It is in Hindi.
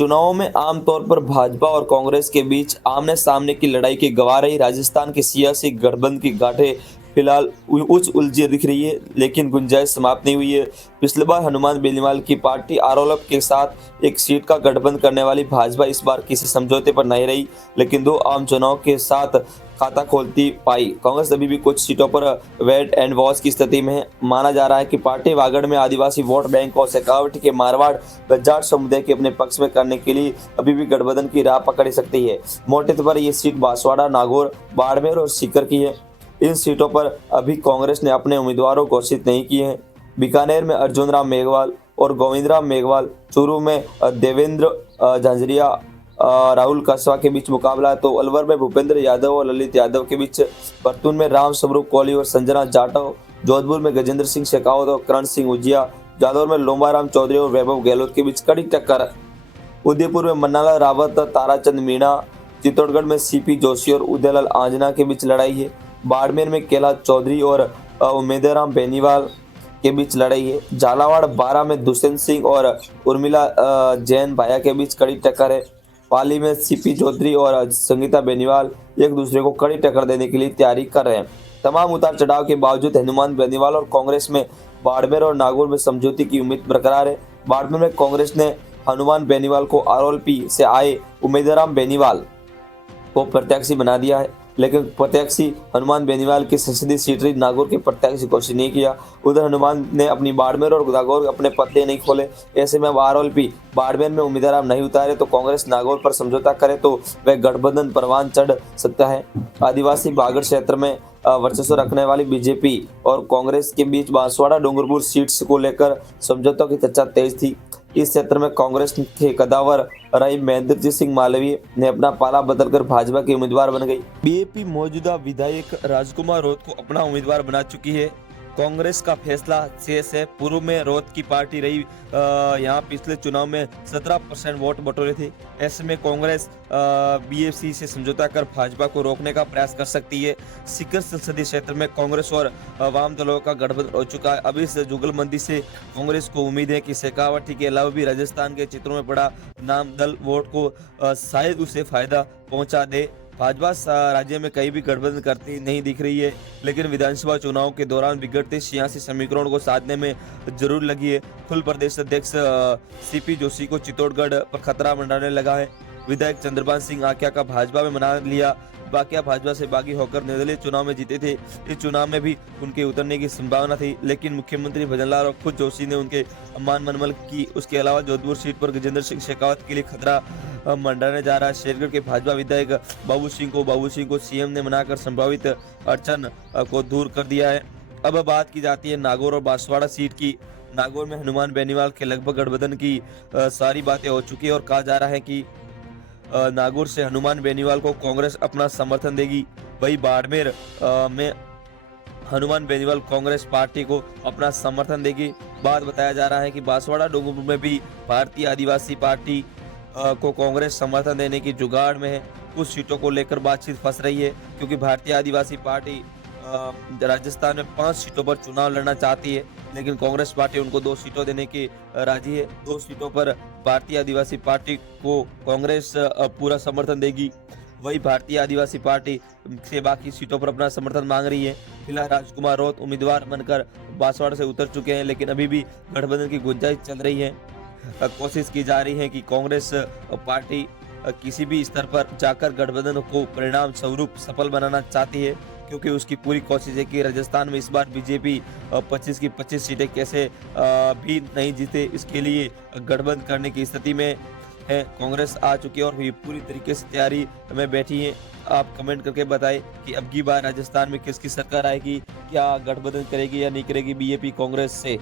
चुनावों में आमतौर पर भाजपा और कांग्रेस के बीच आमने सामने की लड़ाई की गवाह रही राजस्थान की सियासी गठबंधन की गांठें फिलहाल उलझी दिख रही है, लेकिन गुंजाइश समाप्त नहीं हुई है। पिछली बार हनुमान बेनीवाल की पार्टी आरोप के साथ एक सीट का गठबंधन करने वाली भाजपा इस बार किसी समझौते पर नहीं रही, लेकिन दो आम चुनाव के साथ खाता खोलती पाई। कांग्रेस अभी भी कुछ सीटों पर वेट एंड वॉच की स्थिति में है। माना जा रहा है कि पार्टी वागड़ में आदिवासी वोट बैंक और शेखावटी के मारवाड़ व जाट समुदाय के अपने पक्ष में करने के लिए अभी भी गठबंधन की राह पकड़ सकती है। मोटे तौर पर ये सीट बांसवाड़ा, नागौर, बाड़मेर और सीकर की है। इन सीटों पर अभी कांग्रेस ने अपने उम्मीदवारों घोषित नहीं किए हैं। बीकानेर में अर्जुन राम मेघवाल और गोविंद राम मेघवाल, चूरू में देवेंद्र झांझरिया, राहुल कसवा के बीच मुकाबला है, तो अलवर में भूपेंद्र यादव और ललित यादव के बीच, बर्तून में राम स्वरूप कोहली और संजना जाटव, जोधपुर में गजेंद्र सिंह शेखावत और करण सिंह उजिया, जादौर में लोम्बाराम चौधरी और वैभव गहलोत के बीच कड़ी टक्कर, उदयपुर में मन्नालाल रावत, ताराचंद मीणा, चित्तौड़गढ़ में सीपी जोशी और उदयलाल आंजना के बीच लड़ाई है, बाड़मेर में कैलाश चौधरी और उमेदराम बेनीवाल के बीच लड़ाई है, झालावाड़ बारा में दुष्यंत सिंह और उर्मिला जैन भाया के बीच कड़ी टक्कर है, पाली में सीपी चौधरी और संगीता बेनीवाल एक दूसरे को कड़ी टक्कर देने के लिए तैयारी कर रहे हैं। तमाम उतार चढ़ाव के बावजूद हनुमान बेनीवाल और कांग्रेस में बाड़मेर और नागौर में समझौते की उम्मीद बरकरार है। बाड़मेर में कांग्रेस ने हनुमान बेनीवाल को आरएलपी से आए उमेदराम बेनीवाल को प्रत्याशी बना दिया है, लेकिन प्रत्याशी हनुमान बेनीवाल की संसदीय सीट रही नागौर के प्रत्याशी घोषित नहीं किया। उधर हनुमान ने अपनी बाड़मेर और नागौर अपने पत्ते नहीं खोले। ऐसे में आरएलपी बाड़मेर में उम्मीदवार नहीं उतारे तो कांग्रेस नागौर पर समझौता करे तो वह गठबंधन परवान चढ़ सकता है। आदिवासी बागड़ क्षेत्र में वर्चस्व रखने वाली बीजेपी और कांग्रेस के बीच बांसवाड़ा डूंगरपुर सीट्स को लेकर समझौतों की चर्चा तेज थी। इस क्षेत्र में कांग्रेस के कदावर रही महेंद्रजीत सिंह मालवीय ने अपना पाला बदलकर भाजपा के उम्मीदवार बन गई। बीएपी मौजूदा विधायक राजकुमार रोत को अपना उम्मीदवार बना चुकी है। कांग्रेस का फैसला शेष है। पूर्व में रोत की पार्टी रही यहाँ पिछले चुनाव में 17% वोट बटोरे थे। ऐसे में कांग्रेस बीएसपी से समझौता कर भाजपा को रोकने का प्रयास कर सकती है। सीकर संसदीय क्षेत्र में कांग्रेस और वाम दलों का गठबंधन हो चुका है। अभी इस जुगलबंदी से कांग्रेस को उम्मीद है कि शेखावटी के अलावा भी राजस्थान के क्षेत्रों में बड़ा नाम दल वोट को शायद उसे फायदा पहुंचा दे। भाजपा राज्य में कहीं भी गठबंधन करती नहीं दिख रही है, लेकिन विधानसभा चुनाव के दौरान बिगड़ते सियासी समीकरण को साधने में जरूर लगी है। कुल प्रदेश अध्यक्ष सीपी जोशी को चित्तौड़गढ़ पर खतरा मंडराने लगा है। विधायक चंद्रभान सिंह आक्या का भाजपा में मना लिया। बाकिया भाजपा से बागी होकर निर्दलीय चुनाव में जीते थे। इस चुनाव में भी उनके उतरने की संभावना थी, लेकिन मुख्यमंत्री भजनलाल और खुद जोशी ने उनके मान मनमल की। उसके अलावा जोधपुर सीट पर गजेंद्र सिंह शेखावत के लिए खतरा मंडराने जा रहा है। शेरगढ़ के भाजपा विधायक बाबू सिंह को सीएम ने मनाकर संभावित अड़चन को दूर कर दिया है। अब बात की जाती है नागौर और बांसवाड़ा सीट की। नागौर में हनुमान बेनीवाल के लगभग गठबंधन की सारी बातें हो चुकी है और कहा जा रहा है कि नागौर से हनुमान बेनीवाल को कांग्रेस अपना समर्थन देगी। वही बाड़मेर में हनुमान बेनीवाल कांग्रेस पार्टी को अपना समर्थन देगी। बात बताया जा रहा है कि बांसवाड़ा डूंगरपुर में भी भारतीय आदिवासी पार्टी को कांग्रेस समर्थन देने की जुगाड़ में है। कुछ सीटों को लेकर बातचीत फंस रही है, क्योंकि भारतीय आदिवासी पार्टी राजस्थान में 5 सीटों पर चुनाव लड़ना चाहती है, लेकिन कांग्रेस पार्टी उनको 2 सीटों देने की राजी है। 2 सीटों पर भारतीय आदिवासी पार्टी को कांग्रेस पूरा समर्थन देगी। वही भारतीय आदिवासी पार्टी से बाकी सीटों पर अपना समर्थन मांग रही है। फिलहाल राजकुमार रोत उम्मीदवार बनकर बांसवाड़ा से उतर चुके हैं, लेकिन अभी भी गठबंधन की गुंजाइश चल रही है। कोशिश की जा रही है कि कांग्रेस पार्टी किसी भी स्तर पर जाकर गठबंधन को परिणाम स्वरूप सफल बनाना चाहती है, क्योंकि उसकी पूरी कोशिश है कि राजस्थान में इस बार बीजेपी 25 की 25 सीटें कैसे भी नहीं जीते, इसके लिए गठबंधन करने की स्थिति में है। कांग्रेस आ चुकी है और ये पूरी तरीके से तैयारी में बैठी है। आप कमेंट करके बताएं कि अब की बार राजस्थान में किसकी सरकार आएगी, क्या गठबंधन करेगी या नहीं करेगी बीजेपी कांग्रेस से।